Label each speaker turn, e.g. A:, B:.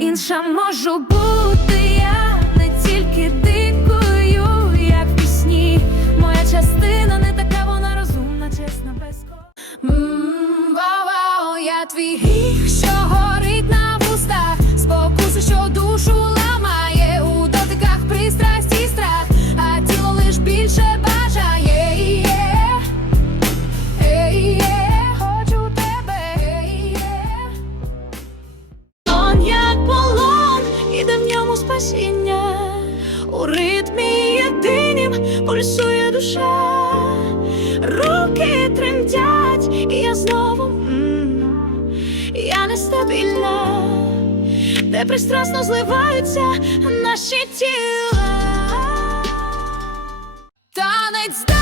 A: Інша можу бути я не тільки дикою, як пісні. Моя частина не така, вона розумна, чесна, без ко- Вау-вау, я твій гріх, що нестабільна, де пристрасно зливаються наші тіла. Танець